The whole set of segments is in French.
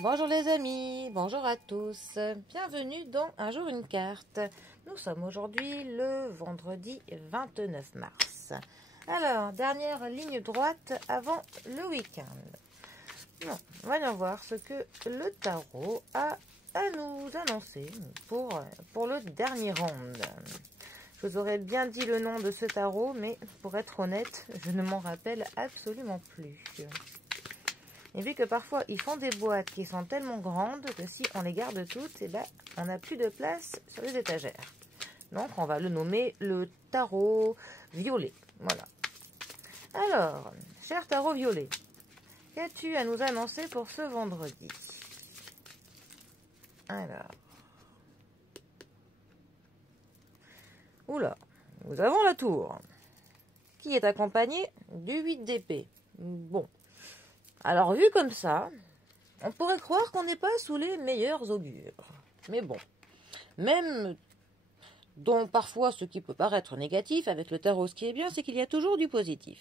Bonjour les amis, bonjour à tous, bienvenue dans Un jour une carte. Nous sommes aujourd'hui le vendredi 29 mars. Alors, dernière ligne droite avant le week-end. Bon, voyons voir ce que le tarot a à nous annoncer pour le dernier round. Je vous aurais bien dit le nom de ce tarot, mais pour être honnête, je ne m'en rappelle absolument plus. Et vu que parfois ils font des boîtes qui sont tellement grandes que si on les garde toutes, eh ben, on n'a plus de place sur les étagères. Donc on va le nommer le tarot violet. Voilà. Alors, cher tarot violet, qu'as-tu à nous annoncer pour ce vendredi? Alors. Oula, nous avons la tour, qui est accompagnée du 8 d'épée. Bon. Alors, vu comme ça, on pourrait croire qu'on n'est pas sous les meilleurs augures. Mais bon, même dans parfois ce qui peut paraître négatif, avec le tarot, ce qui est bien, c'est qu'il y a toujours du positif.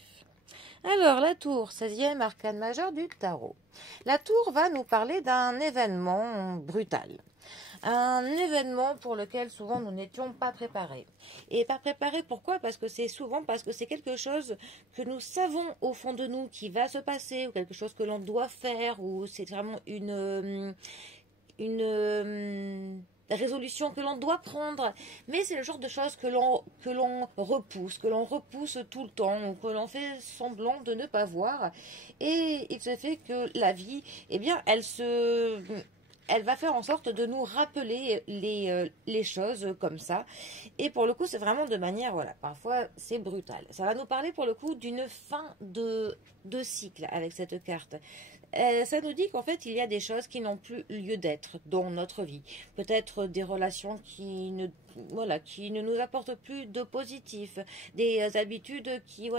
Alors, la tour, 16e arcane majeur du tarot. La tour va nous parler d'un événement brutal. Un événement pour lequel souvent nous n'étions pas préparés. Et pas préparés pourquoi? Parce que c'est souvent parce que c'est quelque chose que nous savons au fond de nous qui va se passer, ou quelque chose que l'on doit faire, ou c'est vraiment une résolution que l'on doit prendre, mais c'est le genre de choses que l'on repousse tout le temps, ou que l'on fait semblant de ne pas voir, et il se fait que la vie, eh bien, elle va faire en sorte de nous rappeler les choses comme ça. Et pour le coup, c'est vraiment de manière, voilà, parfois c'est brutal. Ça va nous parler pour le coup d'une fin de cycle avec cette carte. Ça nous dit qu'en fait, il y a des choses qui n'ont plus lieu d'être dans notre vie. Peut-être des relations qui ne nous apportent plus de positif, des habitudes qui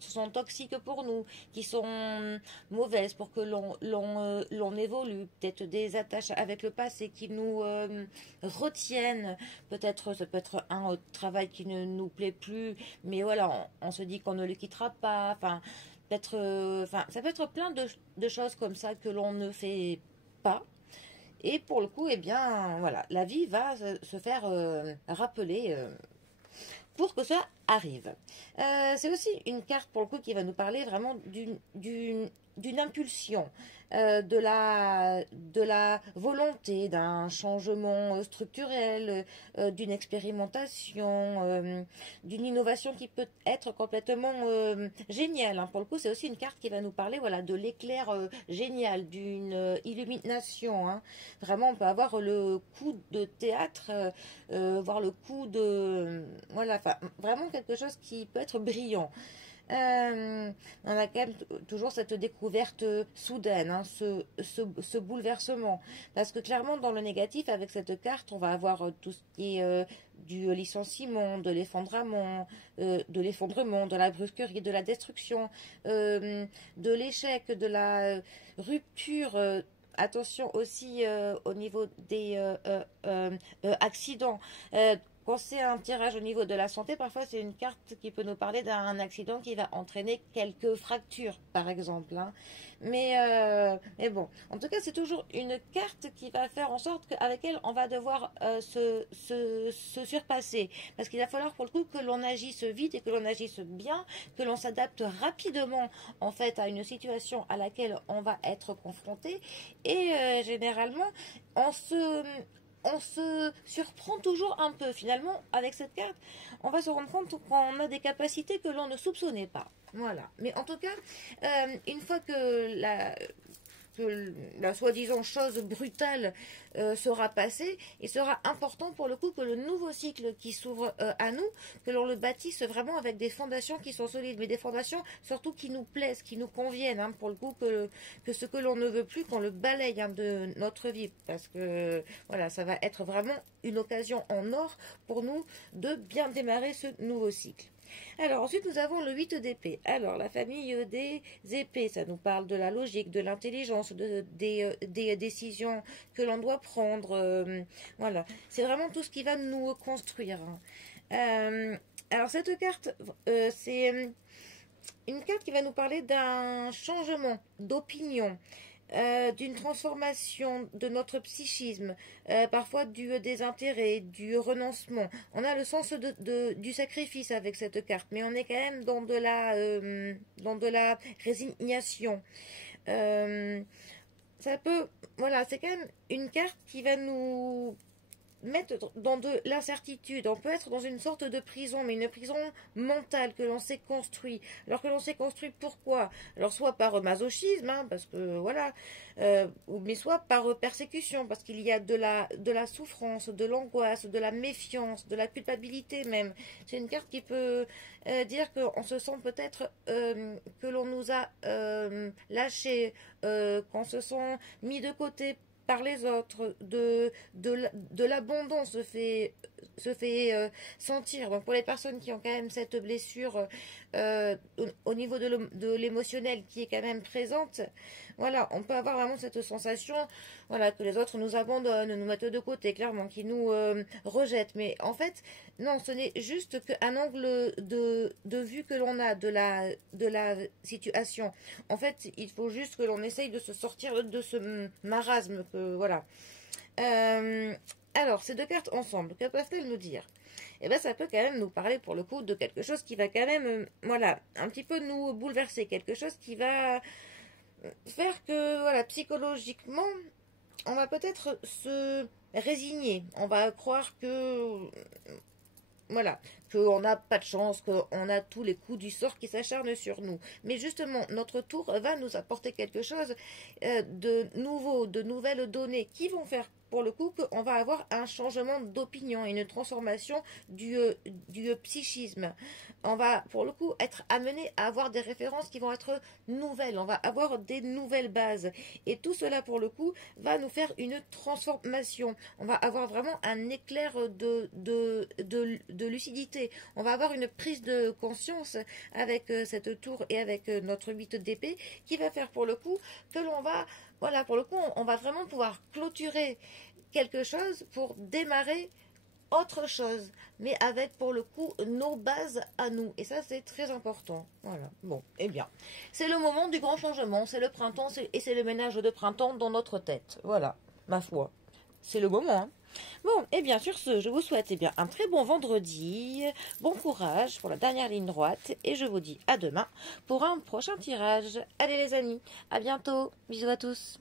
sont toxiques pour nous, qui sont mauvaises pour que l'on évolue. Peut-être des attaches avec le passé qui nous retiennent. Peut-être, ça peut être un travail qui ne nous plaît plus, mais voilà, on se dit qu'on ne le quittera pas. Enfin, ça peut être plein de choses comme ça que l'on ne fait pas. Et pour le coup, eh bien, voilà, la vie va se faire rappeler pour que ça arrive. C'est aussi une carte pour le coup qui va nous parler vraiment d'une impulsion, de la volonté d'un changement structurel, d'une expérimentation, d'une innovation qui peut être complètement géniale. Hein. Pour le coup, c'est aussi une carte qui va nous parler de l'éclair génial, d'une illumination. Hein. Vraiment, on peut avoir le coup de théâtre, voir le coup de... vraiment quelque chose qui peut être brillant. On a quand même toujours cette découverte soudaine, hein, ce bouleversement. Parce que clairement, dans le négatif, avec cette carte, on va avoir tout ce qui est du licenciement, de l'effondrement, de la brusquerie, de la destruction, de l'échec, de la rupture. Attention aussi au niveau des accidents. Quand c'est un tirage au niveau de la santé, parfois c'est une carte qui peut nous parler d'un accident qui va entraîner quelques fractures, par exemple. Hein. Mais bon, en tout cas, c'est toujours une carte qui va faire en sorte qu'avec elle, on va devoir se surpasser. Parce qu'il va falloir pour le coup que l'on agisse vite et que l'on agisse bien, que l'on s'adapte rapidement en fait à une situation à laquelle on va être confronté. Et généralement, on se surprend toujours un peu. Finalement, avec cette carte, on va se rendre compte qu'on a des capacités que l'on ne soupçonnait pas. Voilà. Mais en tout cas, une fois que la soi-disant chose brutale sera passée, il sera important pour le coup que le nouveau cycle qui s'ouvre à nous, que l'on le bâtisse vraiment avec des fondations qui sont solides, mais des fondations surtout qui nous plaisent, qui nous conviennent, hein, pour le coup que ce que l'on ne veut plus, qu'on le balaye hein, de notre vie, parce que voilà, ça va être vraiment une occasion en or pour nous de bien démarrer ce nouveau cycle. Alors ensuite nous avons le 8 d'épée. Alors la famille des épées, ça nous parle de la logique, de l'intelligence, des décisions que l'on doit prendre. Voilà, c'est vraiment tout ce qui va nous construire. Hein. Alors cette carte, c'est une carte qui va nous parler d'un changement d'opinion. d'une transformation de notre psychisme, parfois du désintérêt, du renoncement. On a le sens du sacrifice avec cette carte, mais on est quand même dans de la résignation. Ça peut, voilà, c'est quand même une carte qui va nous mettre dans de l'incertitude. On peut être dans une sorte de prison, mais une prison mentale que l'on s'est construit. Alors que l'on s'est construit pourquoi? Alors soit par masochisme, hein, parce que voilà, mais soit par persécution, parce qu'il y a de la souffrance, de l'angoisse, de la méfiance, de la culpabilité même. C'est une carte qui peut dire qu'on se sent peut-être que l'on nous a lâchés, qu'on se sent mis de côté par les autres, de l'abandon se fait sentir. Donc pour les personnes qui ont quand même cette blessure au niveau de l'émotionnel qui est quand même présente, voilà, on peut avoir vraiment cette sensation, voilà, que les autres nous abandonnent, nous mettent de côté, clairement, qui nous rejettent. Mais en fait, non, ce n'est juste qu'un angle de vue que l'on a de la situation. En fait, il faut juste que l'on essaye de se sortir de ce marasme que, voilà. Alors, ces deux cartes ensemble, que peuvent-elles nous dire? Eh bien, ça peut quand même nous parler pour le coup de quelque chose qui va quand même, voilà, un petit peu nous bouleverser, quelque chose qui va faire que, voilà, psychologiquement, on va peut-être se résigner. On va croire que, voilà, qu'on n'a pas de chance, qu'on a tous les coups du sort qui s'acharnent sur nous. Mais justement, notre tour va nous apporter quelque chose de nouveau, de nouvelles données qui vont faire pour le coup qu'on va avoir un changement d'opinion, une transformation du psychisme. On va pour le coup être amené à avoir des références qui vont être nouvelles, on va avoir des nouvelles bases. Et tout cela pour le coup va nous faire une transformation. On va avoir vraiment un éclair de lucidité. On va avoir une prise de conscience avec cette tour et avec notre 8 d'épée qui va faire pour le coup que l'on va, voilà, pour le coup, on va vraiment pouvoir clôturer quelque chose pour démarrer autre chose, mais avec pour le coup nos bases à nous. Et ça, c'est très important. Voilà. Bon, eh bien, c'est le moment du grand changement. C'est le printemps et c'est le ménage de printemps dans notre tête. Voilà, ma foi. C'est le moment. Hein. Bon, et bien sur ce, je vous souhaite bien un très bon vendredi, bon courage pour la dernière ligne droite, et je vous dis à demain pour un prochain tirage. Allez les amis, à bientôt, bisous à tous.